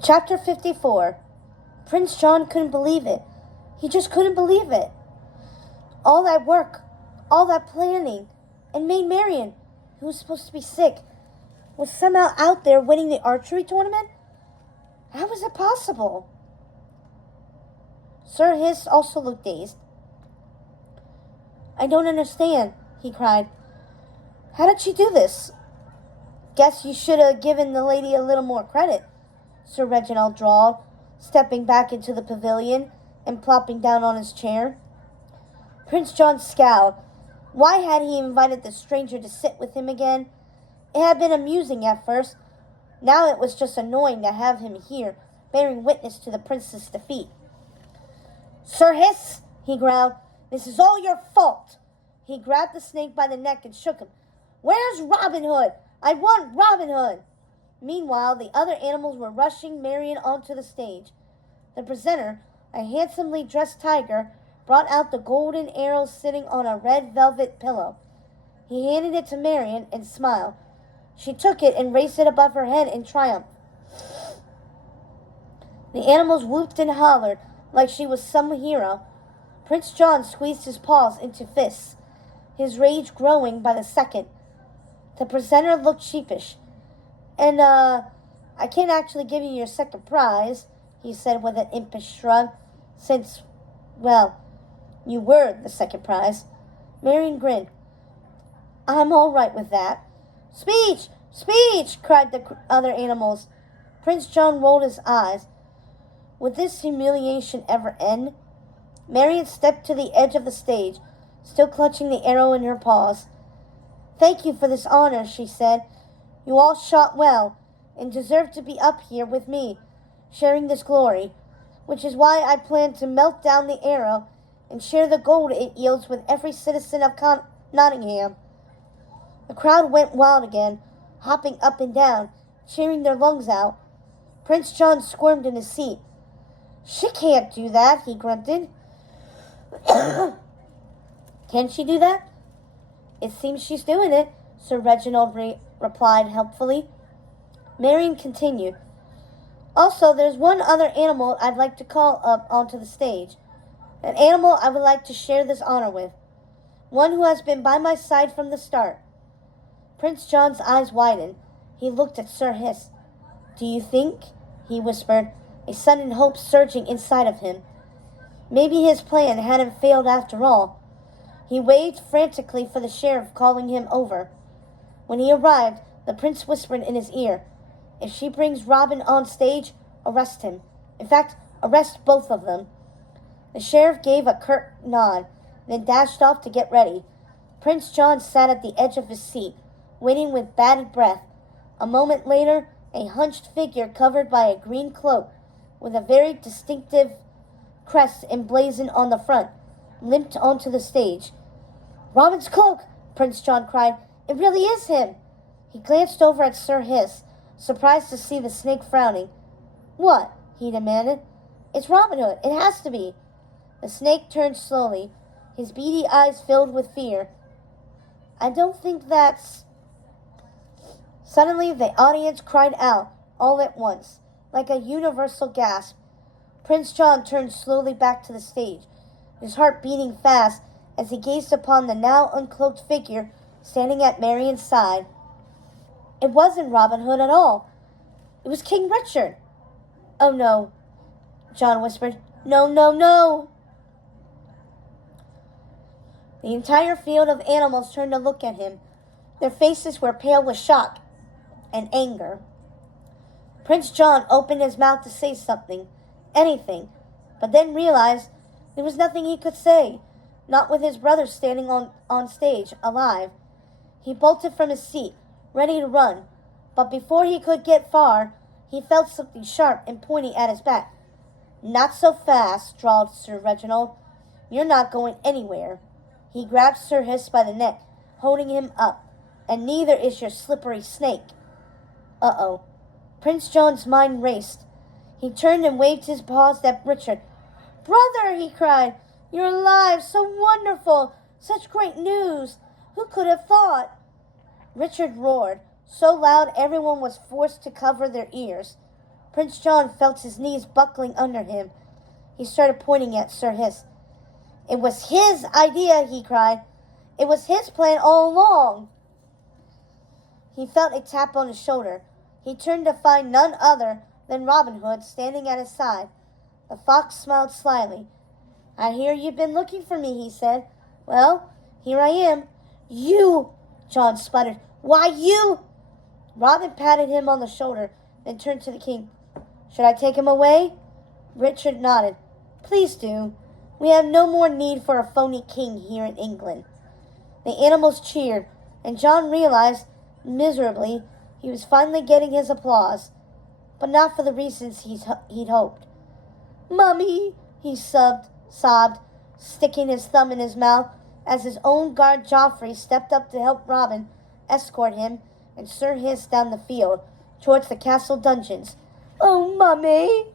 Chapter 54. Prince John couldn't believe it. He just couldn't believe it. All that work, all that planning, and Maid Marian, who was supposed to be sick, was somehow out there winning the archery tournament? How was it possible? Sir Hiss also looked dazed. I don't understand, he cried. How did she do this? Guess you should have given the lady a little more credit, Sir Reginald drawled, stepping back into the pavilion and plopping down on his chair. Prince John scowled. Why had he invited the stranger to sit with him again? It had been amusing at first. Now it was just annoying to have him here, bearing witness to the prince's defeat. Sir Hiss, he growled, this is all your fault. He grabbed the snake by the neck and shook him. Where's Robin Hood? I want Robin Hood. Meanwhile, the other animals were rushing Marian onto the stage. The presenter, a handsomely dressed tiger, brought out the golden arrow sitting on a red velvet pillow. He handed it to Marian and smiled. She took it and raised it above her head in triumph. The animals whooped and hollered like she was some hero. Prince John squeezed his paws into fists, his rage growing by the second. The presenter looked sheepish. And, I can't actually give you your second prize, he said with an impish shrug, since, well, you were the second prize. Marian grinned. I'm all right with that. Speech! Speech! Cried the other animals. Prince John rolled his eyes. Would this humiliation ever end? Marian stepped to the edge of the stage, still clutching the arrow in her paws. Thank you for this honor, she said. You all shot well, and deserve to be up here with me, sharing this glory, which is why I plan to melt down the arrow and share the gold it yields with every citizen of Nottingham. The crowd went wild again, hopping up and down, cheering their lungs out. Prince John squirmed in his seat. She can't do that, he grunted. Can she do that? It seems she's doing it, Sir Reginald replied helpfully. Marian continued. Also, there's one other animal I'd like to call up onto the stage. An animal I would like to share this honor with. One who has been by my side from the start. Prince John's eyes widened. He looked at Sir Hiss. Do you think, he whispered, a sudden hope surging inside of him. Maybe his plan hadn't failed after all. He waved frantically for the sheriff calling him over. When he arrived, the prince whispered in his ear, if she brings Robin on stage, arrest him. In fact, arrest both of them. The sheriff gave a curt nod, then dashed off to get ready. Prince John sat at the edge of his seat, waiting with bated breath. A moment later, a hunched figure covered by a green cloak, with a very distinctive crest emblazoned on the front, limped onto the stage. Robin's cloak! Prince John cried. It really is him! He glanced over at Sir Hiss, surprised to see the snake frowning. What? He demanded. It's Robin Hood. It has to be. The snake turned slowly, his beady eyes filled with fear. I don't think that's... Suddenly, the audience cried out, all at once, like a universal gasp. Prince John turned slowly back to the stage, his heart beating fast as he gazed upon the now uncloaked figure standing at Marian's side. It wasn't Robin Hood at all. It was King Richard. Oh, no, John whispered. No, no, no. The entire field of animals turned to look at him. Their faces were pale with shock and anger. Prince John opened his mouth to say something, anything, but then realized there was nothing he could say, not with his brother standing on stage, alive. He bolted from his seat, ready to run, but before he could get far, he felt something sharp and pointy at his back. Not so fast, drawled Sir Reginald. You're not going anywhere. He grabbed Sir Hiss by the neck, holding him up, and neither is your slippery snake. Uh-oh. Prince John's mind raced. He turned and waved his paws at Richard. Brother, he cried, you're alive, so wonderful, such great news. Who could have thought? Richard roared, so loud everyone was forced to cover their ears. Prince John felt his knees buckling under him. He started pointing at Sir Hiss. It was his idea, he cried. It was his plan all along. He felt a tap on his shoulder. He turned to find none other than Robin Hood standing at his side. The fox smiled slyly. I hear you've been looking for me, he said. Well, here I am. You, John sputtered. Why, you? Robin patted him on the shoulder, then turned to the king. Should I take him away? Richard nodded. Please do. We have no more need for a phony king here in England. The animals cheered, and John realized miserably he was finally getting his applause, but not for the reasons he'd hoped. Mummy, he sobbed, sticking his thumb in his mouth as his own guard Joffrey stepped up to help Robin escort him and Sir Hiss down the field towards the castle dungeons. Oh, Mummy!